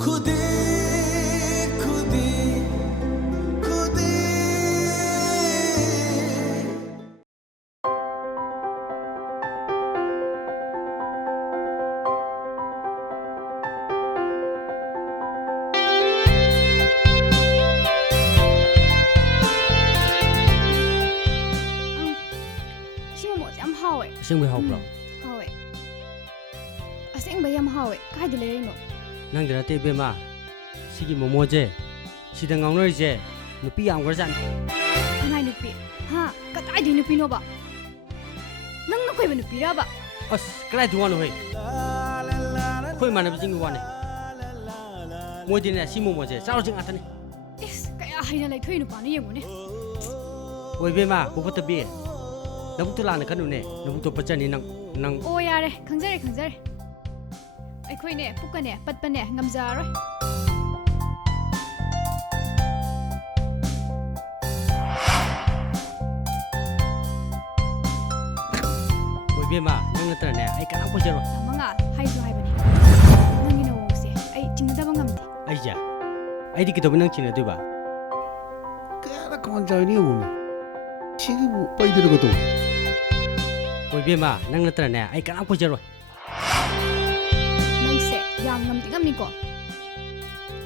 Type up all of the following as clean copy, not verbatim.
खुदी खुदी खुदी Sing hawbro Hawe. Asing bayam hawe. Kai de leino. nang dira te be ma sigi momo je sida ngawner je nupi yang gar jan Anai nupi. Ha, katai de nupi no ba. Nang na koi ba nupi ra ba. as krai du wan hoi khoi man ba jing wan ne mo din na si momo je sao jing atane Is kaya haina lai thoi nu pa ni yemu ne. oi be ma ko ta be nabu tu la na kanu ne nabu to pa chani nang O yare, khangjare khangjare. Ai khoi ne pukka ne patpa ne ngamja roi. oi be ma nang na tra ne ai kana ko jero Manga hai su hai ba ni. Nang ni no se. Ai chingda ba ngamde. ai ja ai di ki to nang chin na tu ba Kaya kaman jauh ni umi. Sini bu, pai dia kau tu. oi be ma nang na tra ne ai kana ko jero Nang se yam ngamti ngamni ko.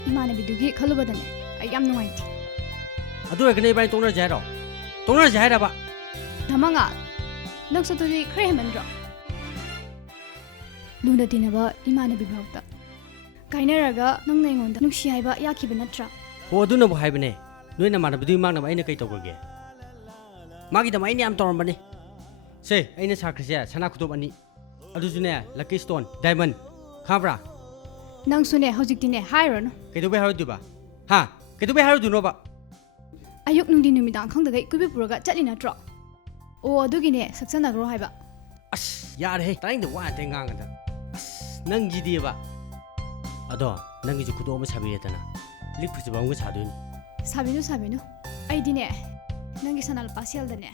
Imana bidugi khalu ba dane. Ai yam nuai ti. adu ra kane bai tong na ja ro tong na ja da ba Namanga. Nang sa to di khre man ro. Luna dinaba imana bibauta. Kainaraga nang na ingonda nungsi haiba yakhiba natra. ho adu na bu hai bane noi na ma na bidu mak na ai na kai to ge magi da mai ni am toram bane se ai na sa khrise sana khutob ani adu june lucky stone diamond khabra Nang sune hojik dine hairo no. kai to be haru du ba ha kai to be haru du no ba Ayuk nungdi numidang khangdagai kubi puraga chali natro. O adugine saksana gro haiba. as yar he taing de wa te ngang da as nang ji di ba ado nang ji khudo ma sabi retana lik phu ba ngi sa du ni Sabinu sabinu. Ai dine nangi sanal pasial dane.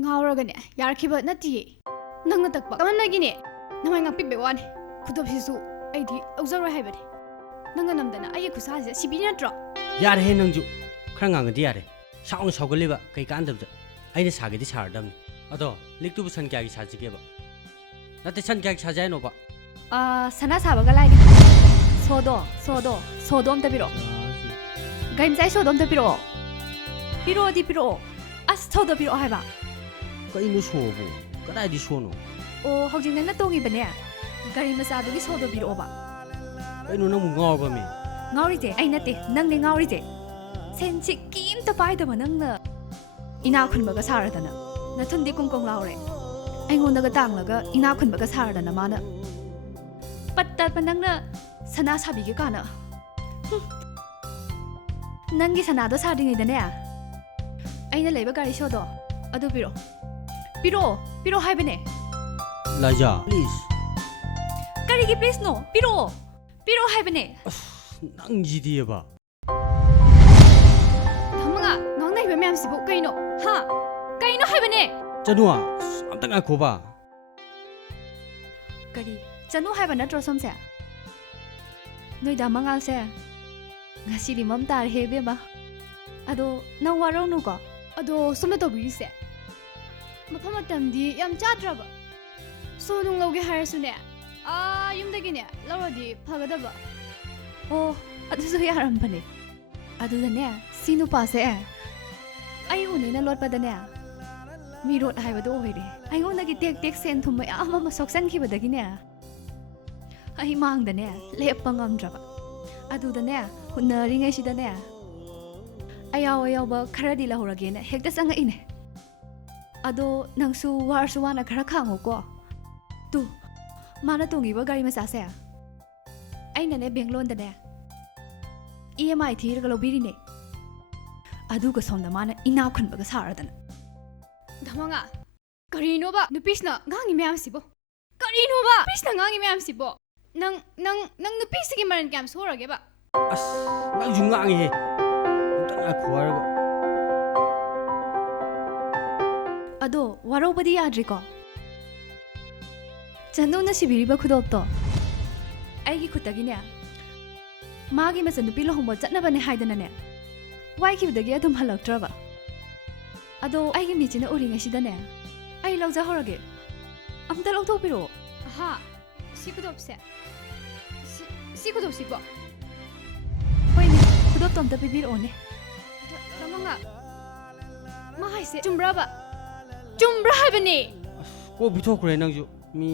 Ngauraga ne yarkhiba nati. Nang na takpa kaman gine. Namai ngak pibe wan. Khudop sisu ai di auzaro haibade. Nang namdana ai khusa je sibini natro. yar he nang ju khang ngang di yare saung saugali ba kai kan da ai na sa ge di sar dam ado lik tu bu san kya gi sa ji ge ba na te san kya gi sa jai no ba Sana sabaga laigi. Sodo amta biro. Gaimzai sodo amta biro. Biro di biro. As sodo biro haiba. kai nu so bu kadai di so no O haujing na tongi bane. Gari masa dugi sodo biro ba. kai nu na mu ngaw ba me Ngauri je ai nate nang ne ngauri je. Senchi kim ta pai da manang na. Ina khun baga sar da na. Na thundi kong laure. Ai ngon daga tang laga ina khun baga sar da na mana. Patta panang na sana sabi ge kana. Nangi sana do sa dingi da ne. Ai na leba gari shodo. Adu biro. Biro hai bane. la ja please Kari gi please no. Biro hai bane. nang ji di ba Thamanga nang nai ba myam sibu kaino. Ha. Kaino hai bane. chanu a am ta nga ko ba Kari chanu hai ba natro somse. Noi da mangal se. Ngasi di mam tar he be ba. Ado nang warong nu ko. Ado somna to bi se. Mafam atam di yam chadra ba. So nung loge harasu ne. Yum dagi ne. Lawa di phagada ba. Oh, adu so yaram bane. Adu da ne sinu pa se. Ai uni na lot pa da ne. Mi rot hai ba do hoire. Ai ngong dagi tek sen thum ma ama ma soksan ki ba dagi ne. Ai mang da ne lep pangam dra ba. Adu da ne hunari ngai si da ne. Ayaw ba khara di la horage ne hekta sanga ine. Ado nangsu warsu wana khara khango ko. Tu mana tongi ba gari masa se. Ai na ne Bengaluru da ne. EMI thir ga lobiri ne. Adu ga somda mana ina khun ba ga sar da na. Dhamanga karino ba nupisna ngangi myam sibo. Karino ba pisna ngangi myam sibo. Nang nupisi gi maran kam sorage ba. as nang ju ngang he am ta nga ko ba Ado waro ba di yadri ko. Chanu na sibiri ba khudop to. Ai gi khutagi ne. ꯃꯥꯒꯤ ꯃꯆꯟꯅꯨꯄꯤ ꯂꯨꯍꯣꯡꯕ ꯆꯠꯅꯕꯅꯦ ꯍꯥꯏꯗꯅꯅꯦ ꯋꯥꯏꯈꯤꯕꯗꯒꯤ ꯑꯗꯨꯝ ꯍꯜꯂꯛꯇ꯭ꯔꯕ ꯑꯗꯣ ꯑꯩꯒꯤ ꯃꯤꯠꯁꯤꯅ ꯎꯔꯤꯉꯩꯁꯤꯗꯅꯦ ꯑꯩ ꯂꯧꯖꯍꯧꯔꯒꯦ ꯑꯝꯇ ꯂꯧꯊꯣꯛꯄꯤꯔꯛꯑꯣ ꯍꯥ ꯁꯤ ꯈꯨꯗꯣꯞꯁꯦ ꯁꯤ ꯈꯨꯗꯣꯞꯁꯤꯀꯣ ꯍꯣꯏꯅꯦ ꯈꯨꯗꯣꯞꯇꯣ ꯑꯝꯇ ꯄꯤꯕꯤꯔꯛꯑꯣꯅꯦ ꯃꯉꯥ ꯃꯥ ꯍꯥꯏꯁꯦ ꯆꯨꯝꯕ꯭ꯔꯕ ꯆꯨꯝꯕ꯭ꯔꯥ ꯍꯥꯏꯕꯅꯦ ꯀꯣꯛ ꯄꯤꯊꯣꯛꯈ꯭ꯔꯦ ꯅꯪꯁꯨ ꯃꯤ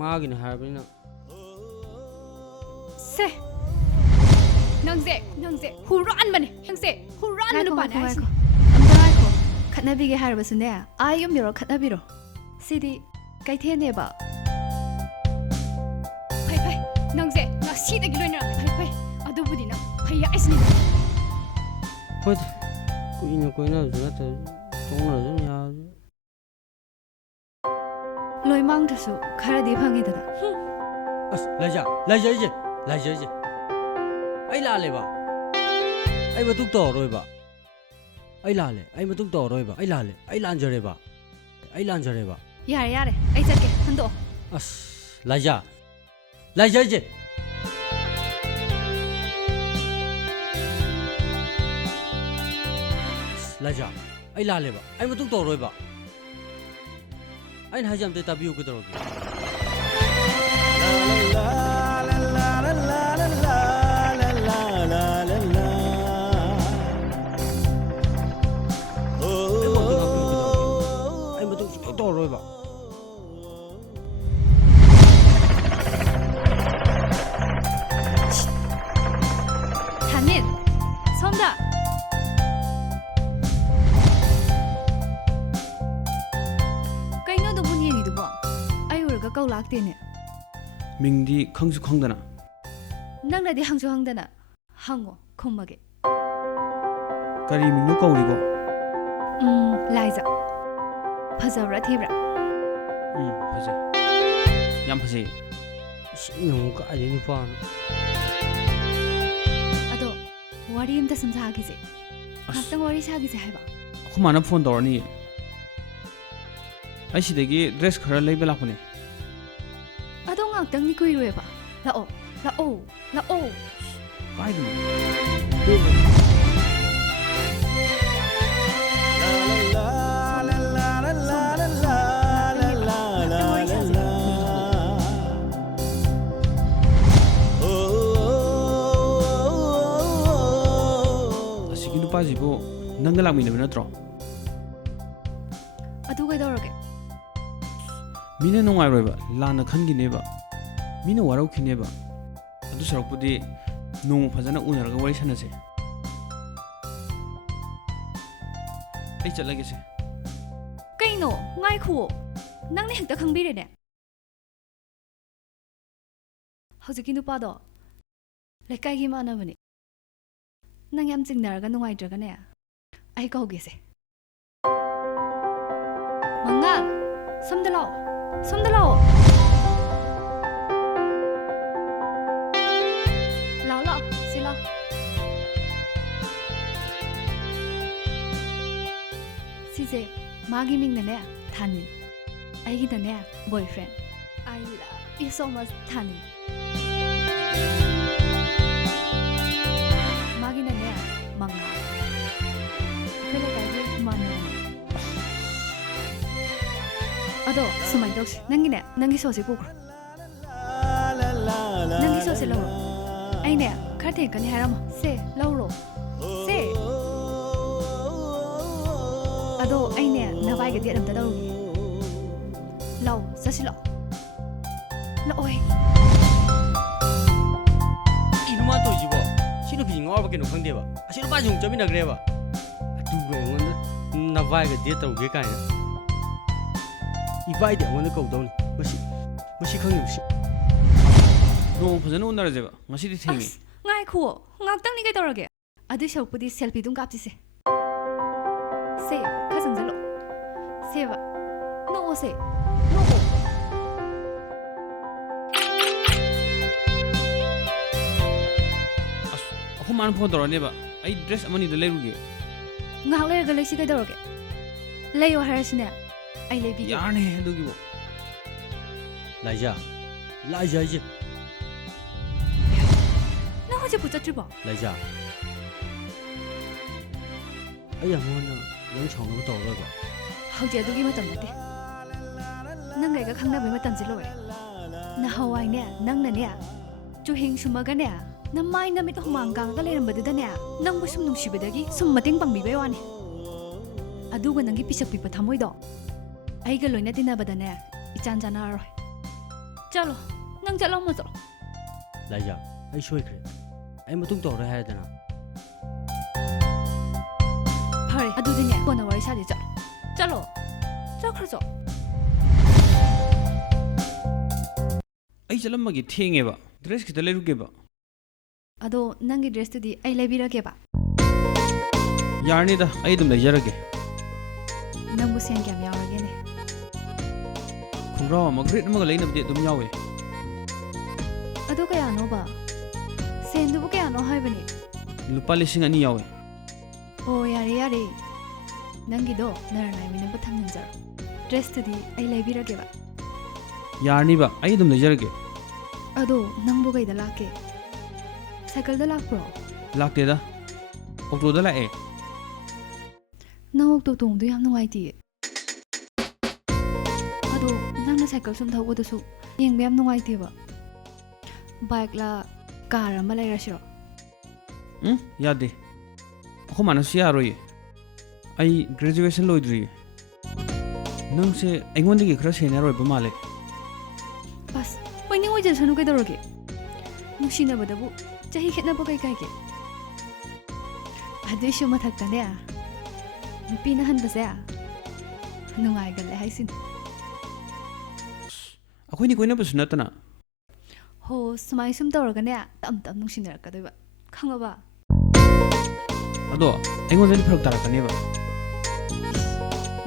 ꯃꯥꯒꯤꯅꯦ ꯍꯥꯏꯔꯕꯅꯤꯅ ꯁꯦ ꯅꯪꯁꯦ ꯍꯨꯔꯥꯟꯕꯅꯦ ꯅꯪꯁꯦ ꯍꯨꯔꯥꯟꯕ ꯅꯨꯄꯥꯅꯦ ꯍꯥꯏꯁꯤꯅꯦ ꯑꯝꯇ ꯉꯥꯏꯈꯣ ꯈꯠꯅꯕꯤꯒꯦ ꯍꯥꯏꯔꯕꯁꯨꯅꯦ ꯑꯥ ꯌꯨꯝ ꯌꯧꯔ ꯈꯠꯅꯕꯤꯔꯣ ꯁꯤꯗꯤ ꯀꯩꯊꯦꯜꯅꯦꯕ ꯐꯩ ꯅꯪꯁꯦ ꯉꯁꯤꯗꯒꯤ ꯂꯣꯏꯅꯔꯝꯃꯦ ꯐꯩ ꯑꯗꯨꯕꯨꯗꯤ ꯅꯪ ꯐꯩ ꯍꯥꯏꯁꯤꯅꯤ ꯍꯣꯏꯗ ꯀꯨꯏꯅ ꯀꯣꯏꯅꯕꯁꯨ ꯅꯠꯇ꯭ꯔ ꯇꯣꯡꯅꯔꯁꯨ ꯌꯥꯕ ꯂꯣꯏ ꯃꯥꯡꯗ꯭ꯔꯁꯨ ꯈꯔꯗꯤ ꯐꯪꯉꯤꯗꯅ ꯑꯁ ꯂꯥꯏꯖꯔꯤꯁꯦ ꯑꯩ ꯂꯥꯜꯂꯦꯕ ꯑꯩ ꯃꯇꯨꯡ ꯇꯧꯔꯔꯣꯏꯕ ꯑꯩ ꯂꯥꯜꯂꯦ ꯑꯩ ꯃꯇꯨꯡ ꯇꯧꯔꯔꯣꯏꯕ ꯑꯩ ꯂꯥꯜꯂꯦ ꯑꯩ ꯂꯥꯟꯖꯔꯦꯕ ꯌꯥꯔꯦ ꯑꯩ ꯆꯠꯀꯦ ꯍꯟꯗꯣꯛꯑꯣ ꯑꯁ ꯂꯥꯏꯖꯔꯤꯁꯦ ꯂꯥꯏꯖꯥ ꯑꯩ ꯂꯥꯜꯂꯦꯕ ꯑꯩ ꯃꯇꯨꯡ ꯇꯧꯔꯔꯣꯏꯕ ꯑꯩꯅ ꯍꯥꯏꯖꯦ ꯑꯝꯇ ꯇꯥꯕꯤꯌꯨ ꯀꯩꯗꯧꯔꯒꯦ ꯑꯩ ꯃꯇꯨꯡ ꯁꯨꯡꯇꯧ ꯇꯧꯔꯔꯣꯏꯕ ꯊꯥꯅꯤꯟ ꯁꯣꯝꯗ ꯀꯩꯅꯣ ꯑꯗꯨꯕꯨ ꯌꯦꯡꯉꯤꯗꯨꯕꯣ ꯑꯩ ꯎꯔꯒ ꯀꯧ ꯂꯥꯛꯇꯦꯅꯦ ꯃꯤꯡꯗꯤ ꯈꯪꯁꯨ ꯈꯪꯗꯅ ꯅꯪꯅꯗꯤ ꯍꯪꯁꯨ ꯍꯪꯗꯅ ꯍꯪꯉꯣ ꯈꯨꯝꯃꯒꯦ ꯀꯔꯤ ꯃꯤꯡꯅꯣ ꯀꯧꯔꯤꯕꯣ ꯂꯥꯏꯖꯥ ꯐꯖꯕ꯭ꯔꯥ ꯊꯤꯕ꯭ꯔꯥ ꯐꯖꯩ ꯌꯥꯝ ꯐꯖꯩ ꯁꯤꯅ ꯑꯃꯨꯛ ꯀꯥꯏꯗꯩ ꯅꯨꯄꯥꯅꯣ ꯑꯗꯣ ꯋꯥꯔꯤ ꯑꯝꯇ ꯁꯨꯝ ꯁꯥꯈꯤꯁꯦ ꯉꯥꯛꯇꯪ ꯋꯥꯔꯤ ꯁꯥꯈꯤꯁꯦ ꯍꯥꯏꯕ ꯑꯩꯈꯣꯏ ꯃꯥꯅ ꯐꯣꯟ ꯇꯧꯔꯅꯤꯌꯦ ꯑꯩ ꯁꯤꯗꯒꯤ ꯗ꯭ꯔꯦꯁ ꯈꯔ ꯂꯩꯕ ꯂꯥꯛꯄꯅꯦ ꯑꯗꯣ ꯉꯥꯛꯇꯪꯗꯤ ꯀꯨꯏꯔꯣꯏꯕ ꯂꯥꯛꯑꯣ ꯀꯥꯏꯗꯅꯣ ꯑꯁꯤꯒꯤ ꯅꯨꯄꯥꯁꯤꯕꯨ ꯅꯪꯒ ꯂꯥꯛꯃꯤꯟꯅꯕ ꯅꯠꯇ꯭ꯔꯣ ꯑꯗꯨ ꯀꯩꯗꯧꯔꯒꯦ ꯃꯤꯅ ꯅꯨꯡꯉꯥꯏꯔꯣꯏꯕ ꯂꯥꯟꯅ ꯈꯟꯈꯤꯅꯦꯕ ꯃꯤꯅ ꯋꯥꯔꯧꯈꯤꯅꯦꯕ ꯑꯗꯨ ꯁꯔꯨꯛꯄꯨꯗꯤ ꯅꯣꯡꯃ ꯐꯖꯅ ꯎꯅꯔꯒ ꯋꯥꯔꯤ ꯁꯥꯟꯅꯁꯦ ꯑꯩ ꯆꯠꯂꯒꯦꯁꯦ ꯀꯩꯅꯣ ꯉꯥꯏꯈꯨꯑꯣ ꯅꯪꯅ ꯍꯦꯛꯇ ꯈꯪꯕꯤꯔꯦꯅꯦ ꯍꯧꯖꯤꯛꯀꯤ ꯅꯨꯄꯥꯗꯣ ꯂꯩꯀꯥꯏꯒꯤ ꯏꯃꯥꯟꯅꯕꯅꯤ ꯅꯪ ꯌꯥꯝ ꯆꯤꯡꯅꯔꯒ ꯅꯨꯡꯉꯥꯏꯇ꯭ꯔꯒꯅꯦ ꯑꯩ ꯀꯧꯒꯦꯁꯦ ꯃꯉꯥꯜ ꯁꯣꯝꯗ ꯂꯥꯛꯑꯣ ꯂꯥꯛꯑꯣ ꯁꯤ ꯂꯥꯛꯑꯣ ꯁꯤꯁꯦ ꯃꯥꯒꯤ ꯃꯤꯡꯅꯅꯦ ꯊꯥꯅꯤꯟ ꯑꯩꯒꯤꯗꯅꯦ boyfriend I love you so much ꯊꯥꯅꯤꯟ 마기는요 망가 그래가지고 이만은 아도 수마이 독시 nangi네 nangi 소시 고고 nangi 소시 로 아이네 카테 간이 하라마 세 라우로 세 아도 아이네 나바이게 디람다 다우기 라우 사시 라오이 이놈아 또 집어 시루피 ngaw밖에 는 ꯈꯪꯗꯦꯕ ꯑꯁꯤ ꯅꯨꯄꯥꯁꯤ ꯑꯃꯨꯛ ꯆꯠꯃꯤꯟꯅꯈ꯭ꯔꯦꯕ ꯑꯗꯨꯒ ꯑꯩꯉꯣꯟꯗ ꯅꯚꯥꯏꯒ ꯗꯦꯠ ꯇꯧꯒꯦ ꯀꯥꯏꯅ 이바이데 ꯑꯩꯉꯣꯟꯗ ꯀꯧꯗꯧꯅꯤ ꯃꯁꯤ ꯈꯪꯉꯤꯕꯁꯤ ꯅꯣꯡꯃ ꯐꯖꯅ ꯎꯅꯔꯁꯦꯕ ꯉꯁꯤꯗꯤ ꯊꯦꯡꯉꯦ ꯉꯥꯏꯈꯨꯑꯣ ꯉꯥꯛꯇꯪꯅꯤ ꯀꯩꯗꯧꯔꯒꯦ ꯑꯗꯨꯏ ꯁꯔꯨꯛꯄꯨꯗꯤ ꯁꯦꯜꯐꯤꯗꯨꯝ ꯀꯥꯞꯁꯤꯁꯦ 세 가슴질러 세봐 노세 노고 ꯑꯩꯈꯣꯏ ꯃꯥꯅ ꯐꯣꯟ ꯇꯧꯔꯅꯦꯕ ꯑꯩ ꯗ꯭ꯔꯦꯁ ꯑꯃꯅꯤꯗ ꯂꯩꯔꯨꯒꯦ ꯉꯥꯏꯍꯥꯛ ꯂꯩꯔꯒ ꯂꯩꯁꯤ ꯀꯩꯗꯧꯔꯒꯦ ꯂꯩꯌꯣ ꯍꯥꯏꯔꯁꯤꯅꯦ ꯑꯩ ꯂꯩꯕꯤꯒꯦ ꯌꯥꯔꯅꯤ ꯑꯗꯨꯒꯤꯕꯨ ꯂꯥꯏꯖꯥ ꯂꯥꯏꯖꯥ ꯍꯧꯖꯤꯛꯄꯨ ꯆꯠꯇ꯭ꯔꯤꯕꯣ ꯂꯩꯖꯥ ꯑꯩ ꯑꯃꯨꯛ ꯅꯪ ꯁꯥꯎꯅꯕ ꯇꯧꯔꯣꯏꯕ ꯍꯧꯖꯤꯛ ꯑꯗꯨꯒꯤ ꯃꯇꯝ ꯅꯠꯇꯦ ꯅꯪ ꯑꯩꯒ ꯈꯪꯅꯕꯒꯤ ꯃꯇꯝꯁꯤ ꯂꯣꯏꯔꯦ ꯅꯍꯥꯟꯋꯥꯏꯅꯦ ꯅꯪꯅꯅꯦ ꯆꯨꯍꯤꯡ ꯁꯨꯝꯃꯒꯅꯦ ꯅꯃꯥꯏ ꯅꯃꯤꯠ ꯍꯨꯃꯥꯡ ꯀꯥꯡꯉꯒ ꯂꯩꯔꯝꯕꯗꯨꯗꯅꯦ ꯅꯪꯕꯨ ꯁꯨꯝ ꯅꯨꯡꯁꯤꯕꯗꯒꯤ ꯁꯨꯝ ꯃꯇꯦꯡ ꯄꯥꯡꯕꯤꯕꯩ ꯋꯥꯅꯤ ꯑꯗꯨꯒ ꯅꯪꯒꯤ ꯄꯤꯁꯛ ꯄꯤꯛꯄ ꯊꯃꯣꯏꯗꯣ ꯑꯩꯒ ꯂꯣꯏꯅ ꯇꯤꯟꯅꯕꯗꯅꯦ ꯏꯆꯥꯟ ꯆꯥꯟꯅꯔꯔꯣꯏ ꯆꯠꯂꯣ ꯅꯪ ꯆꯠꯂꯝꯃꯣ ꯆꯠꯂꯣ ꯂꯩꯖꯥ ꯑꯩ ꯁꯣꯏꯈ꯭ꯔꯦ ꯑꯩ ꯃꯇꯨꯡ ꯇꯧꯔꯣꯏ ꯍꯥꯏꯔꯗꯅ ꯐꯔꯦ ꯑꯗꯨꯗꯤꯅꯦ ꯀꯣꯟꯅ ꯋꯥꯔꯤ ꯁꯥꯖꯦ ꯆꯠꯂꯣ ꯆꯠꯂꯣ ꯆꯠꯈ꯭ꯔꯖꯣ ꯑꯩ ꯆꯠꯂꯝꯃꯒꯦ ꯊꯦꯡꯉꯦꯕ ꯗ꯭ꯔꯦꯁ ꯈꯤꯇ ꯂꯩꯔꯨꯒꯦꯕ ꯑꯗꯣ ꯅꯪꯒꯤ ꯗ꯭ꯔꯦꯁꯇꯨꯗꯤ ꯑꯩ ꯂꯩꯕꯤꯔꯒꯦꯕ ꯌꯥꯔꯅꯤꯗ ꯑꯩ ꯑꯗꯨꯝ ꯂꯩꯖꯔꯒꯦ ꯅꯪꯕꯨ ꯁꯦꯟ ꯀꯌꯥꯝ ꯌꯥꯎꯔꯒꯦꯅꯦ ꯈꯣꯡꯒ꯭ꯔꯥꯎ ꯑꯃ ꯒ꯭ꯔꯦꯠ ꯑꯃꯒ ꯂꯩꯅꯕꯗꯤ ꯑꯗꯨꯝ ꯌꯥꯎꯋꯦ ꯑꯗꯨ ꯀꯌꯥꯅꯣꯕ ꯁꯦꯟꯗꯨꯕꯨ ꯀꯌꯥꯅꯣ ꯍꯥꯏꯕꯅꯤ ꯂꯨꯄꯥ 2,000 ꯌꯥꯎꯋꯦ ꯑꯣ ꯌꯥꯔꯦ ꯌꯥꯔꯦ ꯅꯪꯒꯤꯗꯣ ꯅꯔꯅꯥꯏꯃꯤꯅꯕ ꯊꯝꯖꯤꯟꯖꯔꯣ ꯗ꯭ꯔꯦꯁꯇꯨꯗꯤ ꯑꯩ ꯂꯩꯕꯤꯔꯒꯦꯕ ꯌꯥꯔꯅꯤꯕ ꯑꯩ ꯑꯗꯨꯝ ꯂꯩꯖꯔꯒꯦ ꯑꯗꯣ ꯅꯪꯕꯨ ꯀꯩꯗ ꯂꯥꯛꯀꯦ ꯁꯥꯏꯀꯜꯗ ꯂꯥꯛꯄ꯭ꯔꯣ ꯂꯥꯛꯇꯦꯗ ꯑꯣꯛꯇꯣꯗ ꯂꯥꯛꯑꯦ ꯅꯪ ꯑꯣꯛꯇꯣ ꯇꯣꯡꯕꯗꯣ ꯌꯥꯝ ꯅꯨꯡꯉꯥꯏꯇꯦꯌꯦ ꯑꯗꯣ ꯅꯪꯅ ꯁꯥꯏꯀꯜ ꯁꯨꯝ ꯊꯧꯕꯗꯁꯨ ꯌꯦꯡꯕ ꯌꯥꯝ ꯅꯨꯡꯉꯥꯏꯇꯦꯕ ꯕꯥꯏꯛꯂ ꯀꯥꯔ ꯑꯃ ꯂꯩꯔꯁꯤꯔꯣ ꯌꯥꯗꯦ ꯑꯩꯈꯣꯏ ꯃꯥꯅꯁꯨ ꯌꯥꯔꯣꯏꯌꯦ ꯑꯩ ꯒ꯭ꯔꯦꯖꯨꯑꯦꯁꯟ ꯂꯣꯏꯗ꯭ꯔꯤꯌꯦ ꯅꯪꯁꯦ ꯑꯩꯉꯣꯟꯗꯒꯤ ꯈꯔ ꯁꯦꯅꯤꯌꯔ ꯑꯣꯏꯕ ꯃꯥꯜꯂꯦ ꯑꯁ ꯑꯣꯏꯅꯤꯡ ꯑꯣꯏꯖꯁꯅꯨ ꯀꯩꯗꯧꯔꯒꯦ ꯅꯨꯡꯁꯤꯅꯕꯗꯕꯨ ꯆꯍꯤ ꯈꯦꯠꯅꯕ ꯀꯩ ꯀꯥꯏꯒꯦ ꯑꯗꯨꯏꯁꯨ ꯃꯊꯛꯇꯅꯦ ꯅꯨꯄꯤꯅ ꯍꯟꯕꯁꯦ ꯅꯨꯡꯉꯥꯏꯒꯜꯂꯦ ꯍꯥꯏꯁꯤꯅꯤ ꯑꯩꯈꯣꯏꯅꯤ ꯀꯣꯏꯅꯕꯁꯨ ꯅꯠꯇꯅ ꯍꯣ ꯁꯨꯃꯥꯏ ꯁꯨꯝ ꯇꯧꯔꯒꯅꯦ ꯇꯞ ꯇꯞ ꯅꯨꯡꯁꯤꯅꯔꯛꯀꯗꯣꯏꯕ ꯈꯪꯉꯕ ꯑꯗꯣ ꯑꯩꯉꯣꯟꯗꯗꯤ ꯐꯔꯛ ꯇꯥꯔꯛꯀꯅꯦꯕ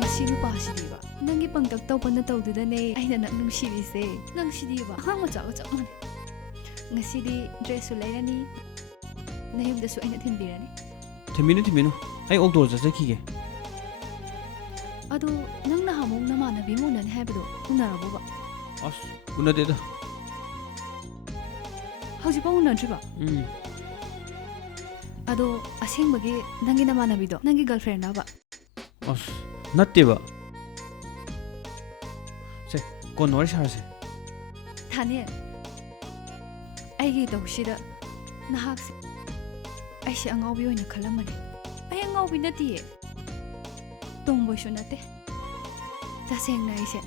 ꯃꯁꯤ ꯅꯨꯄꯥꯁꯤꯗꯤꯕ ꯅꯪꯒꯤ ꯄꯪꯇꯛ ꯇꯧꯕꯅ ꯇꯧꯗꯨꯗꯅꯦ ꯑꯩꯅ ꯅꯪ ꯅꯨꯡꯁꯤꯔꯤꯁꯦ ꯅꯪ ꯁꯤꯗꯤꯕ ꯑꯉꯥꯡ ꯃꯆꯥꯒ ꯆꯞ ꯃꯥꯟꯅꯩ ꯉꯁꯤꯗꯤ ꯗ꯭ꯔꯦꯁꯁꯨ ꯂꯩꯔꯅꯤ ꯅꯌꯨꯝꯗꯁꯨ ꯑꯩꯅ ꯊꯤꯟꯕꯤꯔꯅꯤ ꯊꯤꯟꯕꯤꯅꯨ ꯑꯩ ꯑꯣꯛꯇꯣꯗ ꯆꯠꯆꯈꯤꯒꯦ ꯑꯗꯣ ꯅꯪ ꯅꯍꯥꯟꯃꯨꯛ ꯅꯃꯥꯟꯅꯕꯤ ꯑꯃ ꯎꯅꯅꯤ ꯍꯥꯏꯕꯗꯣ ꯎꯅꯔꯕꯣꯕ ꯑꯁ ꯎꯅꯗꯦꯗ ꯍꯧꯖꯤꯛꯐꯥꯎ ꯎꯅꯗ꯭ꯔꯤꯕ ꯑꯗꯣ ꯑꯁꯦꯡꯕꯒꯤ ꯅꯪꯒꯤ ꯅꯃꯥꯟꯅꯕꯤꯗꯣ ꯅꯪꯒꯤ ꯒꯔꯜꯐ꯭ꯔꯦꯟꯗꯕ ꯑꯁ ꯅꯠꯇꯦꯕ ꯁꯦ ꯀꯣꯟꯅ ꯋꯥꯔꯤ ꯁꯥꯔꯁꯦ ꯊꯥꯅꯦ ꯑꯩꯒꯤ ꯇꯧꯁꯤꯗ ꯅꯍꯥꯛꯁꯦ ꯑꯩꯁꯦ ꯑꯉꯥꯎꯕꯤ ꯑꯣꯏꯅ ꯈꯜꯂꯝꯃꯅꯤ ꯑꯩ ꯑꯉꯥꯎꯕꯤ ꯅꯠꯇꯤꯌꯦ ꯇꯣꯡꯕꯣꯏꯁꯨ ꯅꯠꯇꯦ ꯇꯁꯦꯡꯅ ꯑꯩꯁꯦ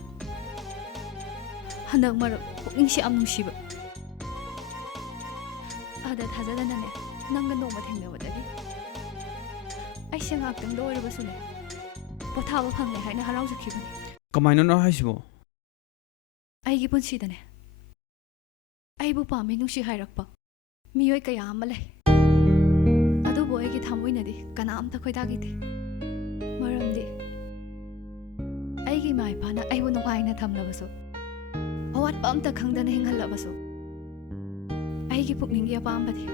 ꯍꯟꯗꯛ ꯃꯔꯛ ꯄꯨꯛꯅꯤꯡꯁꯦ ꯌꯥꯝ ꯅꯨꯡꯁꯤꯕ ꯑꯗ ꯊꯥꯖꯗꯅꯅꯦ ꯅꯪꯒ ꯅꯣꯡꯃ ꯊꯦꯡꯅꯕꯗꯒꯤ ꯑꯩꯁꯦ ꯉꯥꯛꯇꯪꯗ ꯑꯣꯏꯔꯕꯁꯨꯅꯦ ꯄꯣꯊꯥꯕ ꯐꯪꯂꯦ ꯍꯥꯏꯅ ꯍꯔꯥꯎꯖꯈꯤꯕꯅꯤ ꯀꯃꯥꯏꯅꯅꯣ ꯍꯥꯏꯁꯤꯕꯣ ꯑꯩꯒꯤ ꯄꯨꯟꯁꯤꯗꯅꯦ ꯑꯩꯕꯨ ꯄꯥꯝꯃꯤ ꯅꯨꯡꯁꯤ ꯍꯥꯏꯔꯛꯄ ꯃꯤꯑꯣꯏ ꯀꯌా ꯑꯃ ꯂꯩ ꯑꯗꯨꯕꯨ ꯑꯩꯒꯤ ꯊꯃꯣꯏꯅꯗꯤ ꯀꯅꯥꯝꯇ ꯈꯣꯏꯗꯥꯈꯤꯗꯦ ꯃꯔꯝꯗꯤ ꯑꯩꯒꯤ ꯏꯃꯥ ꯏꯄꯥꯅ ꯑꯩꯕꯨ ꯅꯨꯡꯉꯥꯏꯅ ꯊꯝꯂꯕꯁꯨ ꯑꯋꯥꯠꯄ ꯑꯝꯇ ꯈꯪꯗꯅ ꯍꯤꯡꯍꯜꯂꯕꯁꯨ ꯑꯩꯒꯤ ꯄꯨꯛꯅꯤꯡꯒꯤ ꯑꯄꯥꯝꯕꯗꯤ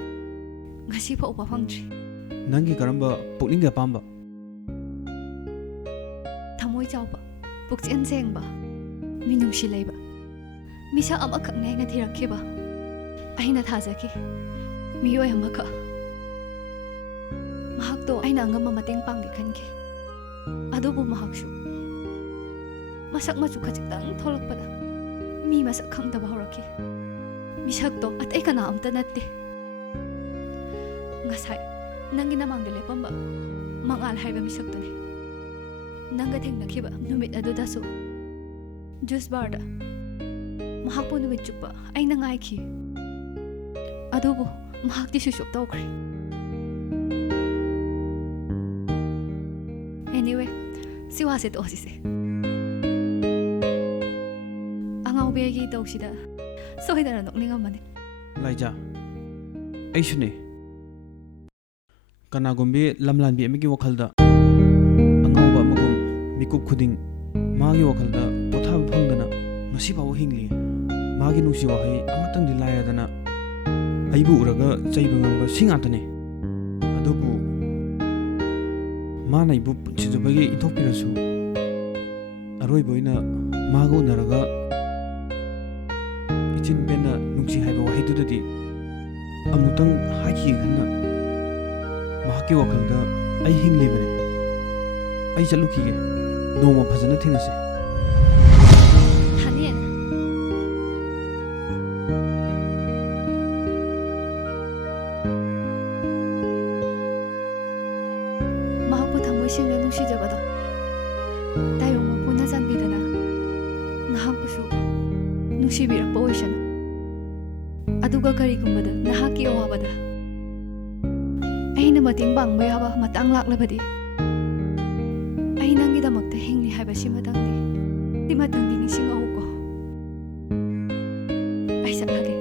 ꯉꯁꯤ ꯐꯥꯎꯕ ꯐꯪꯗ꯭ꯔꯤ ꯅꯪꯒꯤ ꯀꯔꯝꯕ ꯄꯨꯛꯅꯤꯡꯒꯤ ꯑꯄꯥꯝꯕ ꯊꯃꯣꯏ ꯆꯥꯎꯕ ꯄꯨꯛꯆꯦꯜ ꯁꯦꯡꯕ ꯃꯤꯅꯨꯡꯁꯤ ꯂꯩꯕ ꯃꯤꯁꯛ ꯑꯃꯈꯛꯅꯦ ꯑꯩꯅ ꯊꯤꯔꯛꯈꯤꯕ ꯑꯩꯅ ꯊꯥꯖꯈꯤ ꯃꯤꯑꯣꯏ ꯑꯃꯈꯛ ꯃꯍꯥꯛꯇꯣ ꯑꯩꯅ ꯑꯉꯝꯕ ꯃꯇꯦꯡ ꯄꯥꯡꯒꯦ ꯈꯟꯈꯤ ꯑꯗꯨꯕꯨ ꯃꯍꯥꯛꯁꯨ ꯃꯁꯛ ꯃꯆꯨ ꯈꯖꯤꯛꯇꯪ ꯊꯣꯛꯂꯛꯄꯗ ꯃꯤ ꯃꯁꯛ ꯈꯪꯗꯕ ꯍꯧꯔꯛꯈꯤ ꯃꯤꯁꯛꯇꯣ ꯑꯇꯩ ꯀꯅꯥꯝꯇ ꯅꯠꯇꯦ ꯉꯁꯥꯏ ꯅꯪꯒꯤ ꯅꯃꯥꯡꯗ ꯂꯦꯞꯄꯝꯕ ꯃꯉꯥꯜ ꯍꯥꯏꯕ ꯃꯤꯁꯛꯇꯨꯅꯤ ꯅꯪꯒ ꯊꯦꯡꯅꯈꯤꯕ ꯅꯨꯃꯤꯠ ꯑꯗꯨꯗꯁꯨ ꯖꯨꯁ ꯕꯥꯔꯗ ꯃꯍꯥꯛꯄꯨ ꯅꯨꯃꯤꯠ ꯆꯨꯞꯄ ꯑꯩꯅ ꯉꯥꯏꯈꯤ ꯑꯗꯨꯕꯨ ꯃꯍꯥꯛꯇꯤ ꯁꯨꯁꯨꯞ ꯇꯧꯈ꯭ꯔꯦ ꯑꯦꯅꯤꯋꯦ ꯁꯤ ꯋꯥꯁꯦ ꯇꯣꯛꯑꯁꯤꯁꯦ ꯑꯉꯥꯎꯕꯤ ꯑꯩꯒꯤ ꯇꯧꯁꯤꯗ ꯁꯣꯏꯗꯅ ꯅꯣꯛꯅꯤꯡꯉꯝꯃꯅꯤ ꯂꯥꯏꯖꯥ ꯑꯩꯁꯨꯅꯦ ꯀꯅꯥꯒꯨꯝꯕꯤ ꯂꯝꯂꯥꯟꯕꯤ ꯑꯃꯒꯤ ꯋꯥꯈꯜꯗ ꯑꯉꯥꯎꯕ ꯑꯃꯒꯨꯝ ꯃꯤꯀꯨꯞ ꯈꯨꯗꯤꯡ ꯃꯥꯒꯤ ꯋꯥꯈꯜꯗ ꯄꯣꯊꯥꯕ ꯐꯪꯗꯅ ꯉꯁꯤ ꯐꯥꯎꯕ ꯍꯤꯡꯂꯤ ꯃꯥꯒꯤ ꯅꯨꯡꯁꯤ ꯋꯥꯍꯩ ꯑꯃꯇꯪꯗꯤ ꯂꯥꯏꯔꯗꯅ ꯑꯩꯕꯨ ꯎꯔꯒ ꯆꯩꯕ ꯉꯝꯕ ꯁꯤ ꯉꯥꯛꯇꯅꯦ ꯑꯗꯨꯕꯨ ꯃꯥꯅ ꯑꯩꯕꯨ ꯄꯨꯟꯁꯤꯗꯨꯕꯒꯤ ꯏꯟꯊꯣꯛꯄꯤꯔꯁꯨ ꯑꯔꯣꯏꯕ ꯑꯣꯏꯅ ꯃꯥꯒ ꯎꯅꯔꯒ ꯏꯆꯤꯟ ꯄꯦꯟꯅ ꯅꯨꯡꯁꯤ ꯍꯥꯏꯕ ꯋꯥꯍꯩꯗꯨꯗꯗꯤ ꯑꯃꯨꯛꯇꯪ ꯍꯥꯏꯈꯤꯒꯦ ꯈꯟꯅ ꯃꯍꯥꯛꯀꯤ ꯋꯥꯈꯜꯗ ꯑꯩ ꯍꯤꯡꯂꯤꯕꯅꯤ ꯑꯩ ꯆꯠꯂꯨꯈꯤꯒꯦ ꯅꯣꯡꯃ ꯐꯖꯅ ꯊꯦꯡꯅꯁꯤ ꯊꯥꯅꯦꯟ ꯃꯍꯥꯛꯄꯨ ꯊꯃꯣꯏ ꯁꯦꯡꯅ ꯅꯨꯡꯁꯤꯖꯕꯗꯣ ꯇꯥꯏꯌꯣꯡ ꯃꯄꯨꯅ ꯆꯥꯟꯕꯤꯗꯨꯅ ꯅꯍꯥꯛꯄꯨꯁꯨ ꯅꯨꯡꯁꯤꯕꯤꯔꯛꯄ ꯑꯣꯏꯁꯅꯨ ꯑꯗꯨꯒ ꯀꯔꯤꯒꯨꯝꯕꯗ ꯅꯍꯥꯛꯀꯤ ꯑꯋꯥꯕꯗ ꯑꯩꯅ ꯃꯇꯦꯡ ꯄꯥꯡꯕ ꯌꯥꯕ ꯃꯇꯥꯡ ꯂꯥꯛꯂꯕꯗꯤ ꯑꯩ ꯅꯪꯒꯤꯗꯃꯛꯇ ꯍꯤꯡꯂꯤ ꯍꯥꯏꯕꯁꯤꯃꯇꯪꯗꯤ ꯅꯤꯡꯁꯤꯡꯍꯧꯀꯣ ꯑꯩ ꯆꯠꯂꯒꯦ